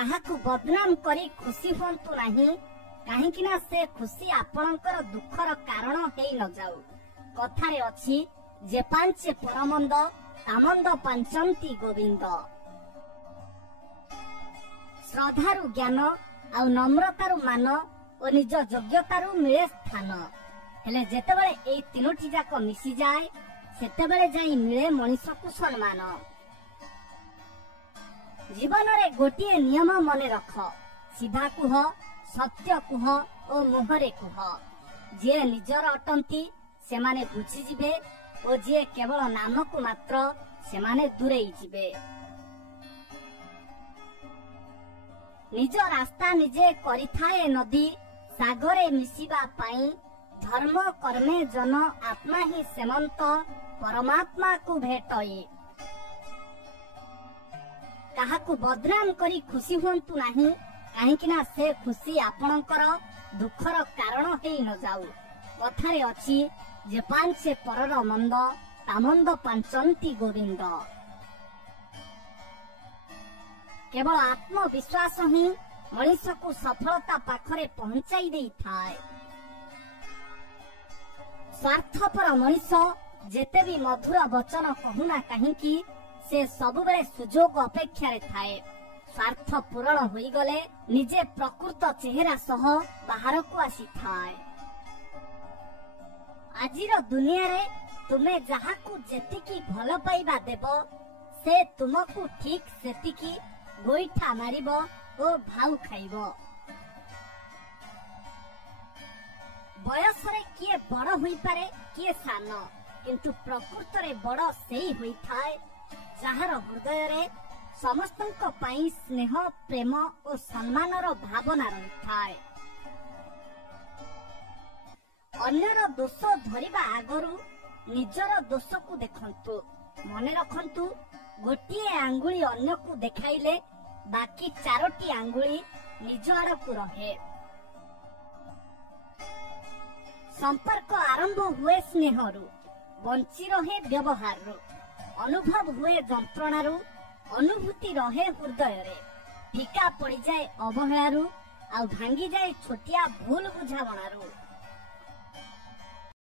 କାହାକୁ ବଦନାମ କରି ଖୁସି ହୁଅନ୍ତୁ ନାହିଁ, କାହିଁକି ନା ସେ ଖୁସି ଆପଣଙ୍କର ଦୁଃଖର କାରଣ ହେଇ ନ ଯାଉ। କଥାରେ ଅଛି, ଯେ ପାଞ୍ଚେ ପରମନ୍ଦ ତାମନ୍ଦ ପାଞ୍ଚନ୍ତି ଗୋବିନ୍ଦ। ଶ୍ରଦ୍ଧାରୁ ଜ୍ଞାନ ଆଉ ନମ୍ରତାରୁ ମାନ ଓ ନିଜ ଯୋଗ୍ୟତାରୁ ମିଳେ ସ୍ଥାନ। ହେଲେ ଯେତେବେଳେ ଏଇ ତିନୋଟି ଯାକ ମିଶିଯାଏ ସେତେବେଳେ ଯାଇ ମିଳେ ମଣିଷକୁ ସମ୍ମାନ। ଜୀବନରେ ଗୋଟିଏ ନିୟମ ମନେ ରଖ, ସିଧା କୁହ, ସତ୍ୟ କୁହ ଓ ମୁହଁରେ କୁହ। ଯିଏ ନିଜର ଅଟନ୍ତି ସେମାନେ ବୁଝିଯିବେ ଓ ଯିଏ କେବଳ ନାମକୁ ମାତ୍ର ସେମାନେ ଦୂରେଇ ଯିବେ। ନିଜ ରାସ୍ତା ନିଜେ କରିଥାଏ ନଦୀ, ସାଗରେ ମିଶିବା ପାଇଁ ଧର୍ମ କର୍ମେ ଜନ ଆତ୍ମା ହିଁ ସେମନ୍ତ ପରମାତ୍ମାକୁ ଭେଟଇ। କାହାକୁ ବଦନାମ କରି ଖୁସି ହୁଅନ୍ତୁ ନାହିଁ, କାହିଁକି ନା ସେ ଖୁସି ଆପଣଙ୍କର ଦୁଃଖର କାରଣ ହେଇ ନ ଯାଉ। କଥାରେ ଅଛି, ଯେ ପାଞ୍ଚେ ପରର ମନ୍ଦ ତାମନ୍ଦ ପାଞ୍ଚନ୍ତି ଗୋବିନ୍ଦ। କେବଳ ଆତ୍ମବିଶ୍ୱାସ ହିଁ ମଣିଷକୁ ସଫଳତା ପାଖରେ ପହଞ୍ଚାଇ ଦେଇଥାଏ। ସ୍ୱାର୍ଥପର ମଣିଷ ଯେତେ ବି ମଧୁର ବଚନ କହୁନା କାହିଁକି ସେ ସବୁବେଳେ ସୁଯୋଗ ଅପେକ୍ଷାରେ ଥାଏ। ସ୍ୱାର୍ଥ ପୂରଣ ହୋଇଗଲେ ନିଜେ ପ୍ରକୃତ ଚେହେରା ସହ ବାହାରକୁ ଆସିଥାଏ। ଆଜିର ଦୁନିଆରେ ତୁମେ ଯାହାକୁ ଯେତିକି ଭଲ ପାଇବା ଦେବ ସେ ତୁମକୁ ଠିକ ସେତିକି ଗୋଇଠା ମାରିବ ଓ ଭାଉ ଖାଇବ। ବୟସରେ କିଏ ବଡ ହୋଇପାରେ କିଏ ସାନ, କିନ୍ତୁ ପ୍ରକୃତରେ ବଡ ସେଇ ହୋଇଥାଏ ଯାହାର ହୃଦୟରେ ସମସ୍ତଙ୍କ ପାଇଁ ସ୍ନେହ ପ୍ରେମ ଓ ସମ୍ମାନର ଭାବନା ରହିଥାଏ। ଅନ୍ୟର ଦୋଷ ଧରିବା ଆଗରୁ ନିଜର ଦୋଷକୁ ଦେଖନ୍ତୁ। ମନେ ରଖନ୍ତୁ, ଗୋଟିଏ ଆଙ୍ଗୁଳି ଅନ୍ୟକୁ ଦେଖାଇଲେ ବାକି ଚାରୋଟି ଆଙ୍ଗୁଳି ନିଜ ଆଡକୁ ରହେ। ସମ୍ପର୍କ ଆରମ୍ଭ ହୁଏ ସ୍ନେହରୁ, ବଞ୍ଚି ରହେ ବ୍ୟବହାରରୁ, ଅନୁଭବ ହୁଏ ଯନ୍ତ୍ରଣାରୁ, ଅନୁଭୂତି ରହେ ହୃଦୟରେ, ଫିକା ପଡିଯାଏ ଅବହେଳାରୁ ଆଉ ଭାଙ୍ଗିଯାଏ ଛୋଟିଆ ଭୁଲ ବୁଝାମଣାରୁ।